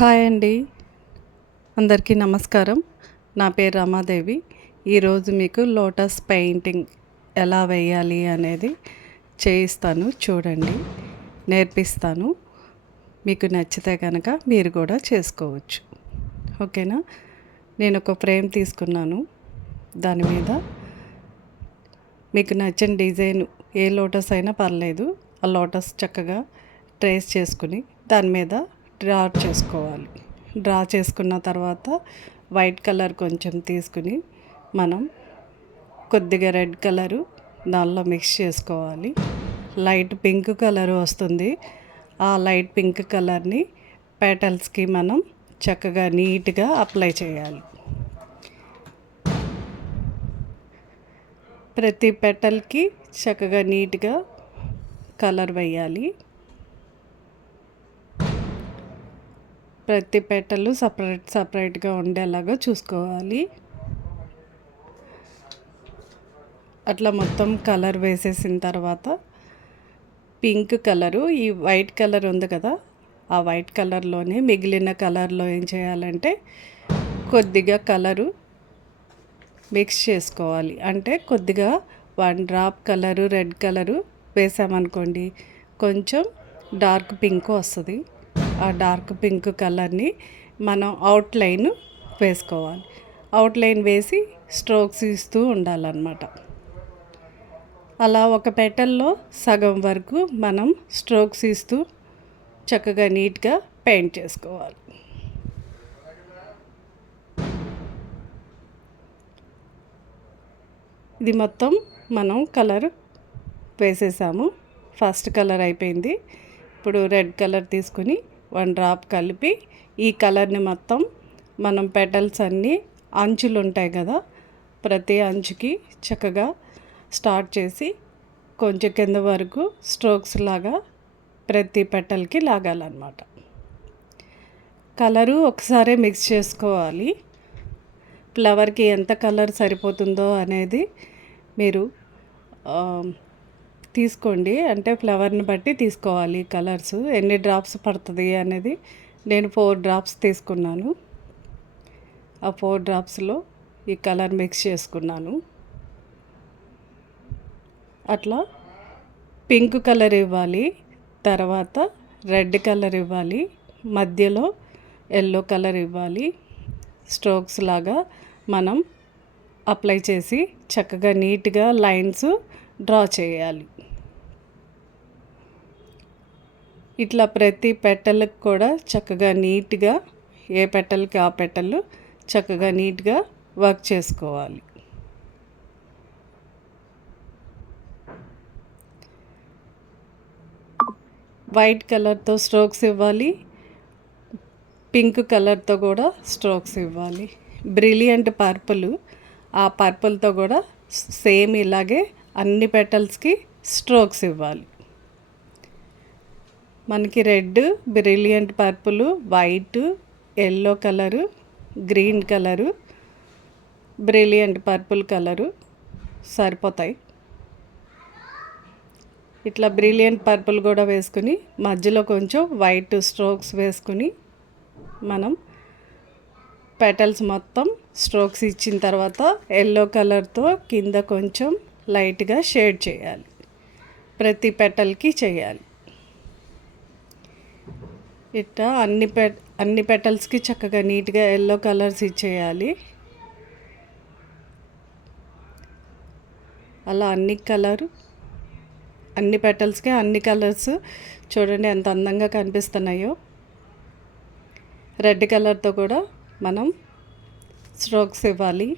Hi అండి, అందరికీ నమస్కారం. నా పేరు రమాదేవి. ఈరోజు మీకు లోటస్ పెయింటింగ్ ఎలా వేయాలి అనేది చేయిస్తాను, చూడండి, నేర్పిస్తాను. మీకు నచ్చితే కనుక మీరు కూడా చేసుకోవచ్చు. ఓకేనా? నేను ఒక ఫ్రేమ్ తీసుకున్నాను. దాని మీద మీకు నచ్చిన డిజైన్ ఏ లోటస్ అయినా పర్లేదు. ఆ లోటస్ చక్కగా ట్రేస్ చేసుకుని దాని మీద డ్రా చేసుకోవాలి. డ్రా చేసుకున్న తర్వాత వైట్ కలర్ కొంచెం తీసుకుని మనం కొద్దిగా రెడ్ కలరు దానిలో మిక్స్ చేసుకోవాలి. లైట్ పింక్ కలర్ వస్తుంది. ఆ లైట్ పింక్ కలర్ని పెటల్స్కి మనం చక్కగా నీట్గా అప్లై చేయాలి. ప్రతి పెటల్కి చక్కగా నీట్గా కలర్ వేయాలి. ప్రతి పెటలు సపరేట్గా ఉండేలాగా చూసుకోవాలి. అట్లా మొత్తం కలర్ వేసేసిన తర్వాత పింక్ కలరు, ఈ వైట్ కలర్ ఉంది కదా, ఆ వైట్ కలర్లోనే మిగిలిన కలర్లో ఏం చేయాలంటే కొద్దిగా కలరు మిక్స్ చేసుకోవాలి. అంటే కొద్దిగా 1 డ్రాప్ కలరు రెడ్ కలరు వేసామనుకోండి, కొంచెం డార్క్ పింక్ వస్తుంది. ఆ డార్క్ పింక్ కలర్ని మనం అవుట్లైన్ వేసుకోవాలి. అవుట్లైన్ వేసి స్ట్రోక్స్ ఇస్తూ ఉండాలన్నమాట. అలా ఒక పెటల్లో సగం వరకు మనం స్ట్రోక్స్ ఇస్తూ చక్కగా నీట్గా పెయింట్ చేసుకోవాలి. ఇది మొత్తం మనం కలర్ వేసేసాము. ఫస్ట్ కలర్ అయిపోయింది. ఇప్పుడు రెడ్ కలర్ తీసుకుని 1 డ్రాప్ కలిపి ఈ కలర్ని మొత్తం మనం పెటల్స్ అన్నీ అంచులు ఉంటాయి కదా, ప్రతి అంచుకి చక్కగా స్టార్ట్ చేసి కొంచెం కింద వరకు స్ట్రోక్స్ లాగా ప్రతి పెటల్కి లాగాలన్నమాట. కలరు ఒకసారి మిక్స్ చేసుకోవాలి. ఫ్లవర్కి ఎంత కలర్ సరిపోతుందో అనేది మీరు తీసుకోండి. అంటే ఫ్లవర్ని బట్టి తీసుకోవాలి కలర్స్, ఎన్ని డ్రాప్స్ పడుతుంది అనేది. నేను 4 డ్రాప్స్ తీసుకున్నాను. ఆ 4 డ్రాప్స్లో ఈ కలర్ మిక్స్ చేసుకున్నాను. అట్లా పింక్ కలర్ ఇవ్వాలి, తర్వాత రెడ్ కలర్ ఇవ్వాలి, మధ్యలో ఎల్లో కలర్ ఇవ్వాలి. స్ట్రోక్స్ లాగా మనం అప్లై చేసి చక్కగా నీట్గా లైన్స్ డ్రా చేయాలి. ఇట్లా ప్రతి పెటల్కి కూడా చక్కగా నీట్గా ఏ పెటల్కి ఆ పెటల్ చక్కగా నీట్గా వర్క్ చేసుకోవాలి. వైట్ కలర్తో స్ట్రోక్స్ ఇవ్వాలి, పింక్ కలర్తో కూడా స్ట్రోక్స్ ఇవ్వాలి. బ్రిలియంట్ పర్పుల్, ఆ పర్పుల్తో కూడా సేమ్ ఇలాగే అన్ని పెటల్స్కి స్ట్రోక్స్ ఇవ్వాలి. మనకి red, brilliant purple, white, yellow colour, green colour, brilliant purple colour సరిపోతాయి. ఇట్లా బ్రిలియంట్ పర్పుల్ కూడా వేసుకుని మధ్యలో కొంచెం వైట్ స్ట్రోక్స్ వేసుకుని మనం పెటల్స్ మొత్తం స్ట్రోక్స్ ఇచ్చిన తర్వాత ఎల్లో కలర్తో కింద కొంచెం లైట్గా షేడ్ చేయాలి. ప్రతి పెటల్కి చేయాలి. ఇట్లా అన్ని పెటల్స్కి చక్కగా నీట్గా ఎల్లో కలర్స్ ఇచ్చేయాలి. అలా అన్ని పెటల్స్కి అన్ని కలర్స్ చూడండి ఎంత అందంగా కనిపిస్తున్నాయో. రెడ్ కలర్తో కూడా మనం స్ట్రోక్స్ ఇవ్వాలి.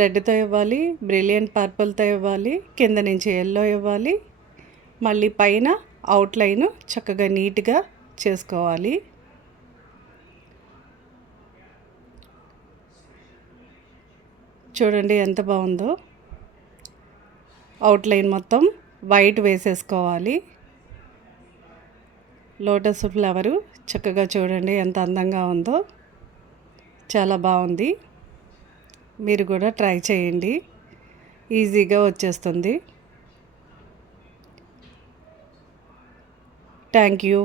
రెడ్తో ఇవ్వాలి, బ్రిలియంట్ పర్పుల్తో ఇవ్వాలి, కింద నుంచి ఎల్లో ఇవ్వాలి, మళ్ళీ పైన అవుట్లైన్ చక్కగా నీట్గా చేసుకోవాలి. చూడండి ఎంత బాగుందో. అవుట్లైన్ మొత్తం వైట్ వేసేసుకోవాలి. లోటస్ ఫ్లవరు చక్కగా చూడండి ఎంత అందంగా ఉందో. చాలా బాగుంది. మీరు కూడా ట్రై చేయండి, ఈజీగా వచ్చేస్తుంది. Thank you.